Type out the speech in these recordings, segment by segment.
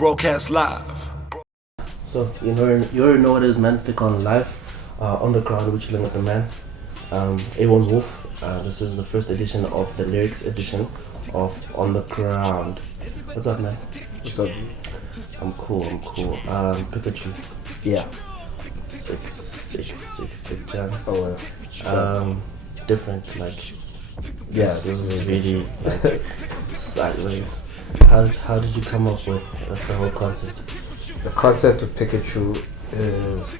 Broadcast live. So you already know what it is, man. Stick on live, on the ground. We're chilling with the man, Aewon Wolf. This is the first edition of the lyrics edition of On the Ground. What's up, man? What's up? I'm cool. Pikachu. Yeah. Sick, John. Oh, Different, like. yeah. This is really like sideways. How did you come up with the whole concept? The concept of Pikachu is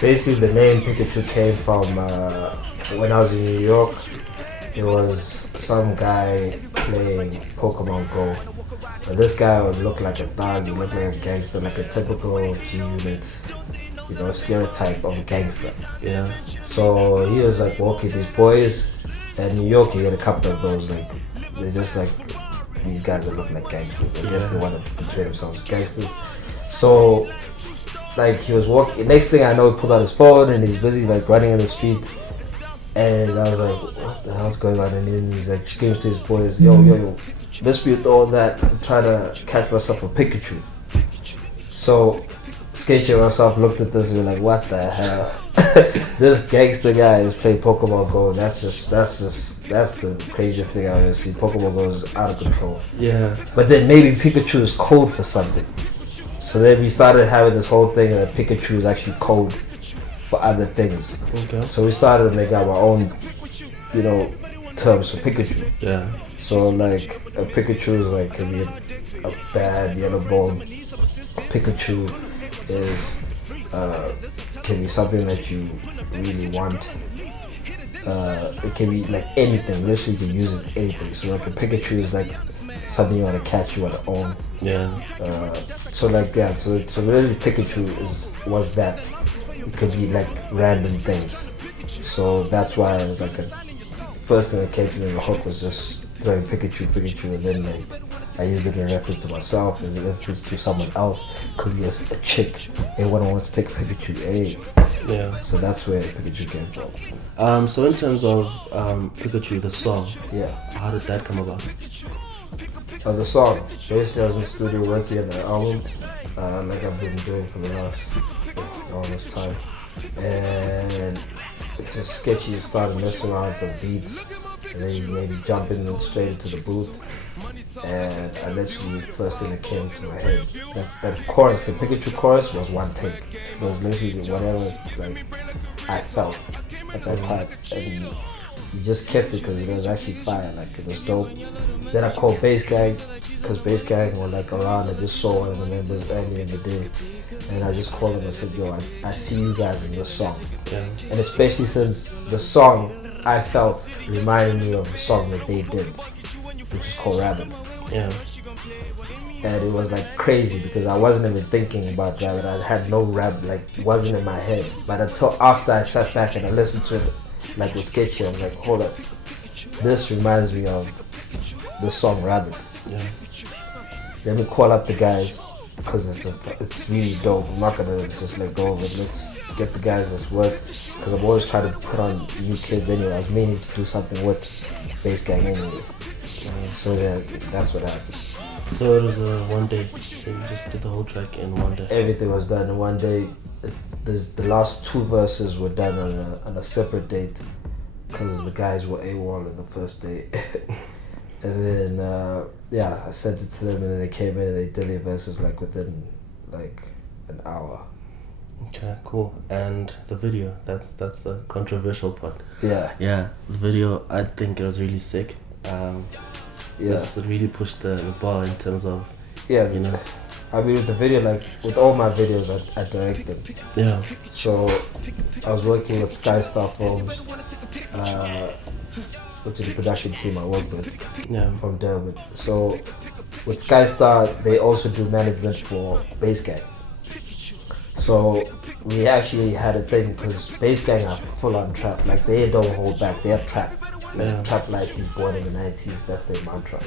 basically the name Pikachu came from when I was in New York. It was some guy playing Pokemon Go. And this guy would look like a thug, he looked like a gangster, like a typical G-Unit, stereotype of a gangster. Yeah. So he was like walking these boys. In New York, you get a couple of those, like, they're just like these guys that look like gangsters. I guess they want to portray themselves as gangsters. So, like, he was walking. Next thing I know, he pulls out his phone and he's busy, like, running in the street. And I was like, what the hell's going on? And then he's like, screams to his boys, yo, dispute all that. I'm trying to catch myself a Pikachu. So, Sketchy and myself looked at this and we're like, what the hell? This gangster guy is playing Pokemon Go. That's the craziest thing I've ever seen. Pokemon Go is out of control. Yeah. But then maybe Pikachu is code for something. So then we started having this whole thing that Pikachu is actually code for other things. Okay. So we started to make up our own, terms for Pikachu. Yeah. So like a Pikachu is like can be a bad yellow bone. A Pikachu is can be something that you really want. It can be like anything. Literally, you can use it anything. So like a Pikachu is like something you want to catch, you want to own. Yeah. So really Pikachu was that. It could be like random things. So that's why like the first thing that came to me in the hook was just throwing Pikachu, and then like I used it in reference to myself, and if it's to someone else, could be a chick. Everyone wants to take Pikachu, hey. Yeah. So that's where Pikachu came from. So in terms of Pikachu, the song. Yeah. How did that come about? The song. Basically, I was in the studio working on the album, like I've been doing for the last all this time, and it's just sketchy. You started messing around with some beats, and then you maybe jump in straight into the booth. And I literally, first thing that came to my head, that chorus, the Pikachu chorus, was one take. It was literally whatever like I felt at that time, and we just kept it because it was actually fire. Like it was dope. Then I called Bass Gang because Bass Gang were like around. I just saw one of the members earlier in the day, and I just called them and said, "Yo, I see you guys in this song," Yeah. and especially since the song I felt reminded me of the song that they did, which is called Rabbit. Yeah. And it was like crazy because I wasn't even thinking about Rabbit. I had no rap, like wasn't in my head. But until after I sat back and I listened to it, like with Sketchy, I'm like, hold up, this reminds me of the song Rabbit. Yeah. Let me call up the guys because it's really dope. I'm not gonna just let go of it. Let's get the guys that's work because I'm always trying to put on new kids anyway. I was meaning to do something with Bass Gang anyway. So yeah, that's what happened. So it was a one day. So you just did the whole track in one day. Everything was done in one day. The last two verses were done on a separate date because the guys were AWOL in the first day. And then I sent it to them, and then they came in and they did their verses like within like an hour. Okay, cool. And the video, that's the controversial part. Yeah. Yeah, the video, I think it was really sick. This really pushed the bar in terms of, Yeah. you know. I mean, with the video, like with all my videos, I direct them. Yeah. So I was working with Skystar Films, which is the production team I work with. Yeah. From Durban. So with Skystar, they also do management for Bass Gang. So we actually had a thing because Bass Gang are full on trap. Like they don't hold back. They have trap. Like trap like he's born in the 90s. That's their mantra.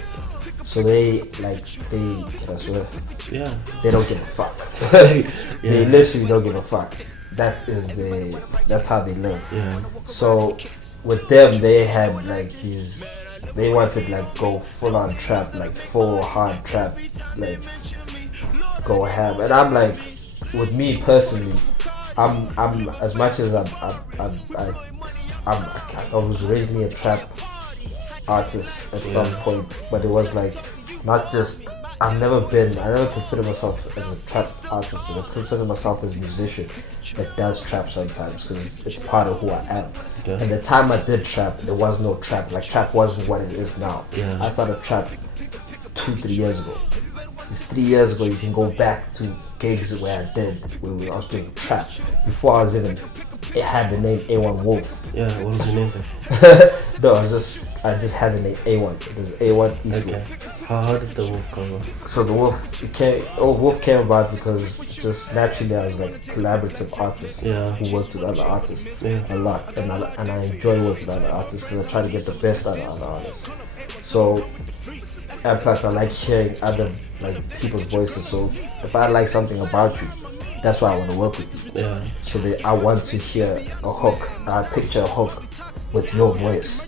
So they can I swear? Yeah. They don't give a fuck. Yeah. They literally don't give a fuck. That's how they live. Yeah. So with them, they had like these. They wanted like go full on trap, like full hard trap, like go ham. And I'm like, with me personally, I'm as much as I was originally a trap artist at some point, but it was like not just. I never consider myself as a trap artist. I consider myself as a musician that does trap sometimes because it's part of who I am. Okay. And the time I did trap, there was no trap. Like trap wasn't what it is now. Yeah. I started trap 2-3 years ago. It's 3 years ago. You can go back to gigs where I was doing trap before it had the name Aewon Wolf. Yeah, what was your name then? No, I just had the name Aewon. It was Aewon Eastwood. Okay. How did the wolf come up? So the wolf came about because just naturally I was like collaborative artist who worked with other artists a lot, and I enjoy working with other artists because I try to get the best out of other artists. So, and plus I like hearing other like people's voices. So if I like something about you, that's why I want to work with you. Yeah. So I want to hear a hook. I picture a hook with your voice.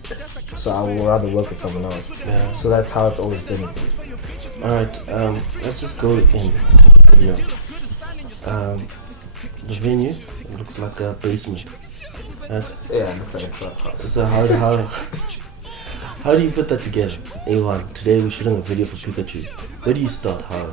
So I would rather work with someone else. Yeah. So that's how it's always been. Alright, let's just go in the video. The venue, it looks like a basement. Right? Yeah, it looks like a trap house. So how do you put that together? Aewon, today we're shooting a video for Pikachu. Where do you start? How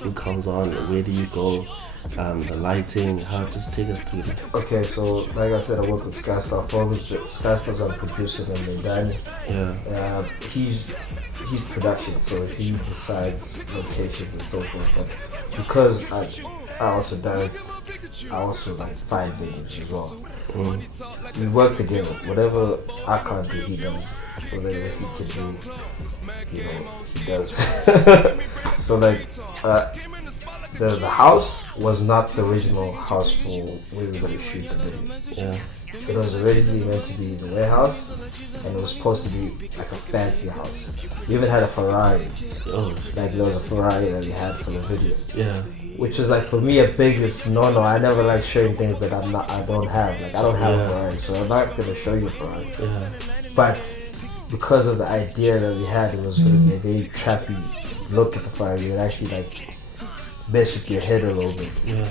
who comes on? Where do you go? The lighting, just take us through that. Okay, so like I said, I work with Skystar Photos. Skystar's our producer and Danny. Yeah. He's production, so he decides locations and so forth. But because I also direct, I also like find venues as well. We work together. Whatever I can't do, he does. Whatever he can do, he does. So like. The house was not the original house for where we were going to shoot the video. Yeah. It was originally meant to be the warehouse, and it was supposed to be like a fancy house. We even had a Ferrari. Oh. Like there was a Ferrari that we had for the video. Yeah. Which was like for me a biggest no. I never like showing things that I don't have. Like I don't have a Ferrari, so I'm not going to show you a Ferrari. Yeah. But because of the idea that we had, it was going to be a very trappy look at the Ferrari. It actually like mess with your head a little bit. Yeah.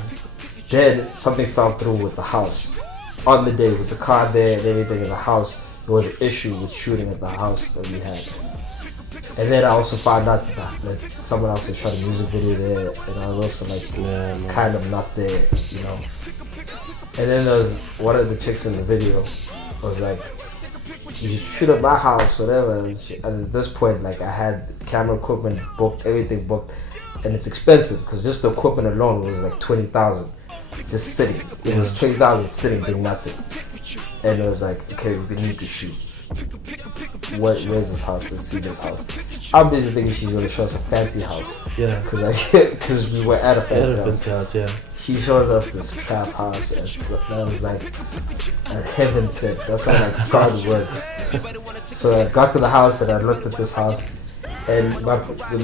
Then something fell through with the house. On the day with the car there and everything in the house, there was an issue with shooting at the house that we had. And then I also found out that someone else had shot a music video there, and I was also like kind of not there, And then there was one of the chicks in the video was like, you shoot at my house, whatever. And at this point, like I had camera equipment booked, everything booked. And it's expensive because just the equipment alone was like 20,000 just sitting. It was 20,000 sitting doing nothing. And it was like, okay, we need to shoot. Where's this house? Let's see this house. I'm busy thinking she's going to show us a fancy house. Yeah. Because we were at a fancy house. Yeah. She shows us this trap house, and that was like a heaven sent. That's how like God works. So I got to the house and I looked at this house. And my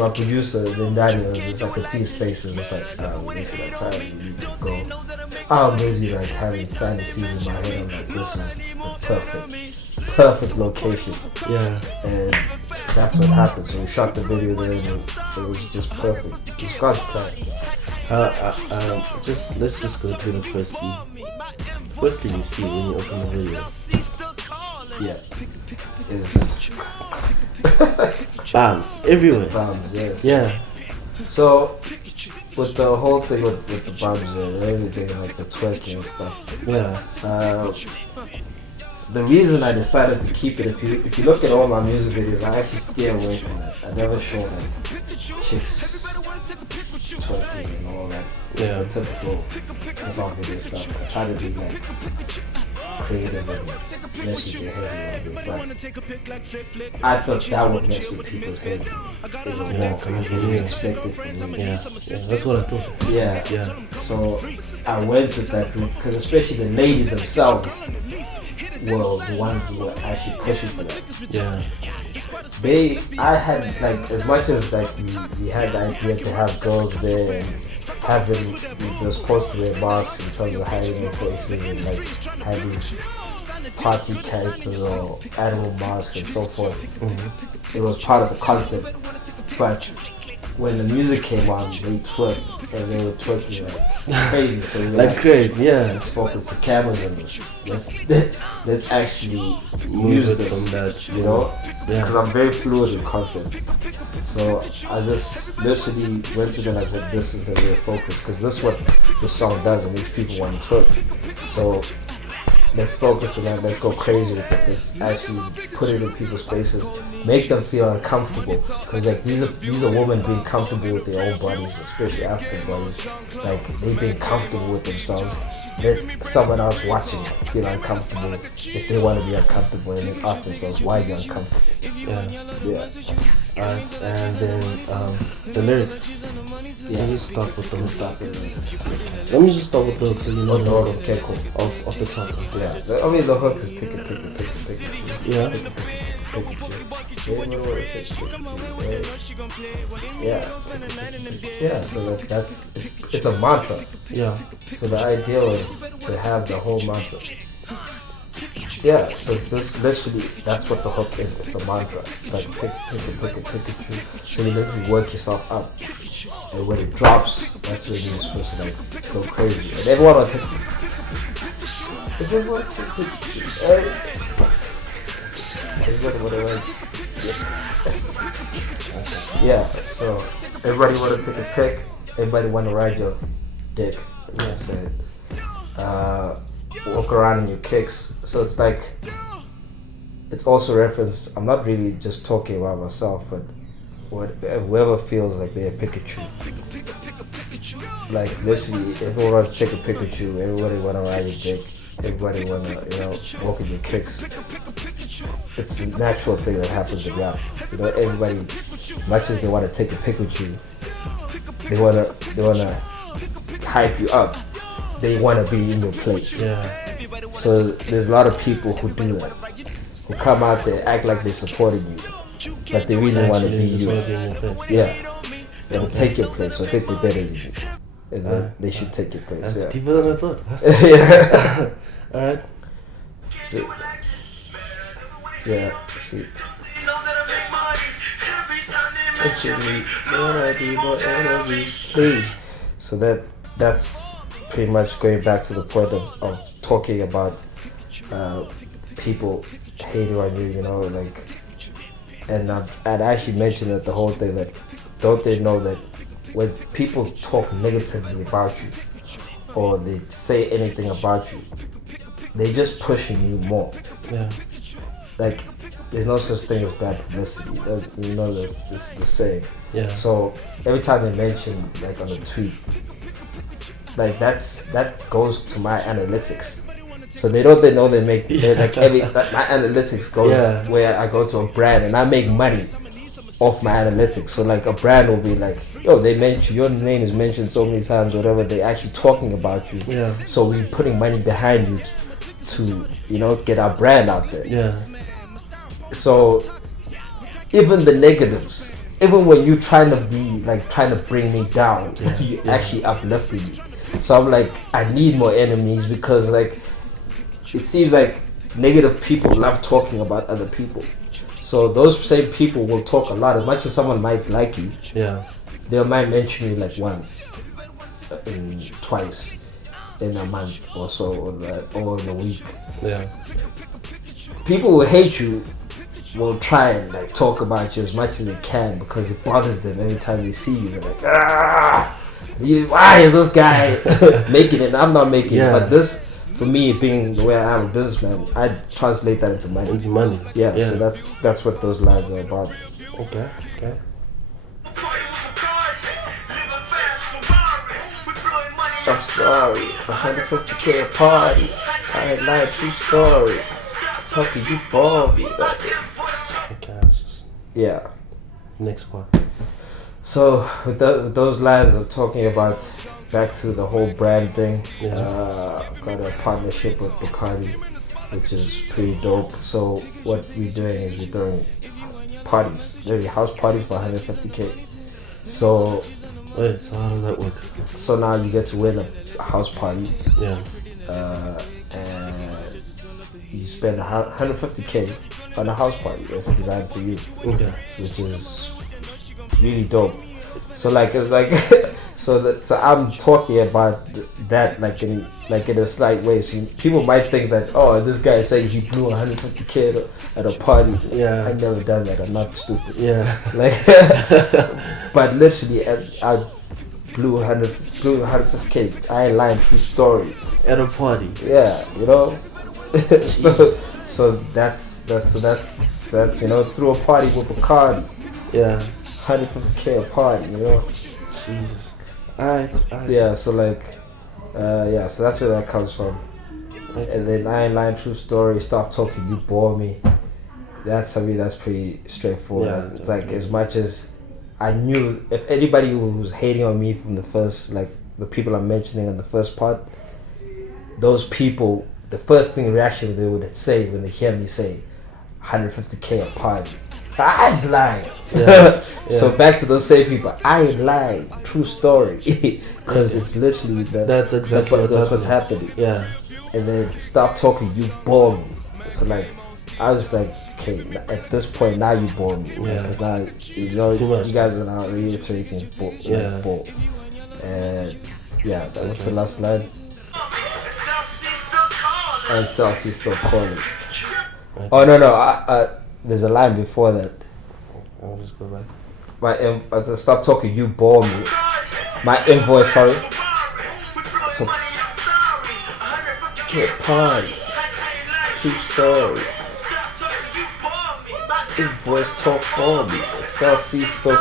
producer, then Danny, was just, I could see his face and was like, we should have time, we need to go. I'm busy like having fantasies in my head. I'm like, this is the perfect location. Yeah. And that's what happened. So we shot the video there and it was just perfect. It was God's plan. Let's just go through the first scene. First thing you see when you open the video. Yeah. Is bombs everywhere. Bombs, yes. Yeah. So with the whole thing with the bombs and everything, like the twerking and stuff. Yeah. The reason I decided to keep it, if you look at all my music videos, I actually steer away from that. I never show like chicks twerking and all that. Yeah. The typical hip-hop video stuff. I try to be like creative and mess with your head a little bit, but I thought that would mess with people's heads. They expected from me. Yeah, that's what I thought. Yeah. So I went with that group because especially the ladies themselves were the ones who were actually pushing for that. Yeah. I had like, as much as like we had the idea to have girls there and have them, they're supposed to wear masks in terms of hiding their faces and like have these party characters or animal masks and so forth. Mm-hmm. It was part of the concept, but when the music came on, they twerked and they were twerking like crazy. So we were Like crazy, yeah. let's focus the cameras on this. Let's actually Move use it this, from that. you know? Yeah. Because I'm very fluid in concepts. So I just literally went to them and I said, this is going to be a focus because this is what the song does and makes people want to twerk. So let's focus on that. Let's go crazy with it. Let's actually put it in people's faces, make them feel uncomfortable. Because like these are women being comfortable with their own bodies, especially African bodies. Like they've been comfortable with themselves. Let someone else watching feel uncomfortable if they want to be uncomfortable, and then ask themselves why you're uncomfortable. Yeah. Yeah. Alright, and then the lyrics. Yeah. Let me just start with them. Let's start the lyrics. Let me just start with the hook so you know Oh, the hook. Okay, cool. of the top. Yeah. I mean the hook is pick it. Yeah. Yeah, so that's it's a mantra. Yeah. So the idea was to have the whole mantra. Yeah, so it's just literally that's what the hook is. It's a mantra. It's like pick it. So you literally work yourself up, and when it drops, that's when you're supposed to like go crazy. And everyone will take. Everyone will yeah, so everybody want to take a pic. Everybody want to ride your dick. Yeah. So, walk around in your kicks. So it's like, it's also reference. I'm not really just talking about myself, but whoever feels like they're a Pikachu. Like literally, everyone wants to take a Pikachu. Everybody want to ride your dick. Everybody want to, walk in your kicks. It's a natural thing that happens in rap. Everybody, much as they want to take a pic with you, they wanna hype you up. They want to be in your place. Yeah. So there's a lot of people who do that, who come out there act like they're supporting you, but they really want to be you. Yeah, they want to take your place. So I think they're better than you, and then they should take your place. That's Yeah. deeper than I thought. Yeah. Alright. Yeah. See. Please. So that's pretty much going back to the point of talking about people hating on you, like, and I'd actually mentioned that the whole thing that don't they know that when people talk negatively about you or they say anything about you, they just pushing you more. Yeah. Like, there's no such thing as bad publicity. It's the saying. Yeah. So every time they mention, like, on a tweet, like that goes to my analytics. So they know they make like my analytics goes where I go to a brand and I make money off my analytics. So like a brand will be like, yo, they mention your name is mentioned so many times, whatever. They're actually talking about you. Yeah. So we're putting money behind you to get our brand out there. Yeah. So even the negatives, even when you're trying to bring me down, you actually uplifted me. So I'm like, I need more enemies because like it seems like negative people love talking about other people. So those same people will talk a lot. As much as someone might like you, they might mention you like once, twice in a month or so, or in a week. Yeah. People who hate you will try and like talk about you as much as they can because it bothers them every time they see you. They're like, why is this guy making it? I'm not making it. But this, for me, being the way I am a businessman, I translate that into money. Into money. Yeah. So that's what those lines are about. Okay. I'm sorry, 150K a party. I ain't lying, true story. Fucking you ball me. Okay. Yeah. Next part. So with those lines of talking about back to the whole brand thing, got a partnership with Bacardi, which is pretty dope. So what we're doing is we're throwing parties, literally house parties for 150K. So wait, so how does that work? So now you get to win a house party. Yeah. And you spend 150K on a house party that's designed for you. Okay. Which is really dope. So like it's like so I'm talking about that like in a slight way. So people might think that, oh, this guy is saying he blew 150K at a party. Yeah. I never done that. I'm not stupid. Yeah. Like, but literally, I blew 150K. I ain't lying. True story. At a party. Yeah, you know. so that's you know, through a party with a card. Yeah. 150K a party, you know. Jesus. Alright. Yeah, so like, yeah, so that's where that comes from. Okay. And then I ain't lying, true story. Stop talking, you bore me. That's that's pretty straightforward. Yeah, It's like, as much as I knew, if anybody who was hating on me from the first, like the people I'm mentioning in the first part, those people, the first thing reaction they would say when they hear me say 150K a party, I was lying. Yeah. So back to those same people, I ain't lying, true story. Because it's literally that's exactly what's happening. Yeah. And then stop talking, you bore me. So like, I was like, okay, at this point now you bore me. Yeah. Because now, you know, Too much. you guys are now reiterating bore. Yeah. Like, bore. And yeah, that was the last line. And Celsius still calling. Okay. Oh no, there's a line before that. I'll just go back. I said, stop talking, you bore me. My invoice, sorry. So, get party. True story. Invoice talk for me. Celsius still.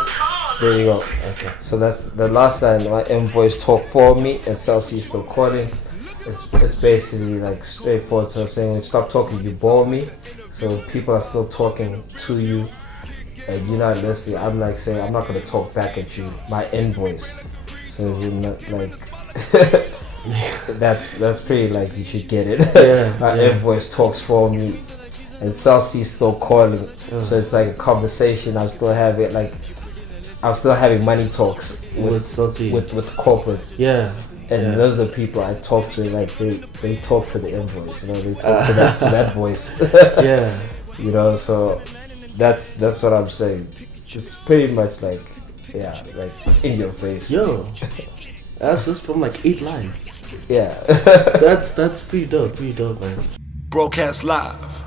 There you go. Okay. So that's the last line. My invoice talk for me, and Celsius still calling. It's basically like straightforward. So I'm saying, stop talking, you bore me. So if people are still talking to you and you're not listening, I'm like saying, I'm not gonna talk back at you. My invoice. So is it not like that's pretty, like, you should get it. Yeah. My invoice talks for me, and Celsius still calling. So it's like a conversation. I'm still having money talks with corporates. Yeah. And those are the people I talk to. Like they talk to the invoice, you know. They talk to that voice. Yeah. You know, so that's what I'm saying. It's pretty much like, yeah, like in your face. Yo, that's just from like 8 lines. Yeah. That's pretty dope, man. Broadcast live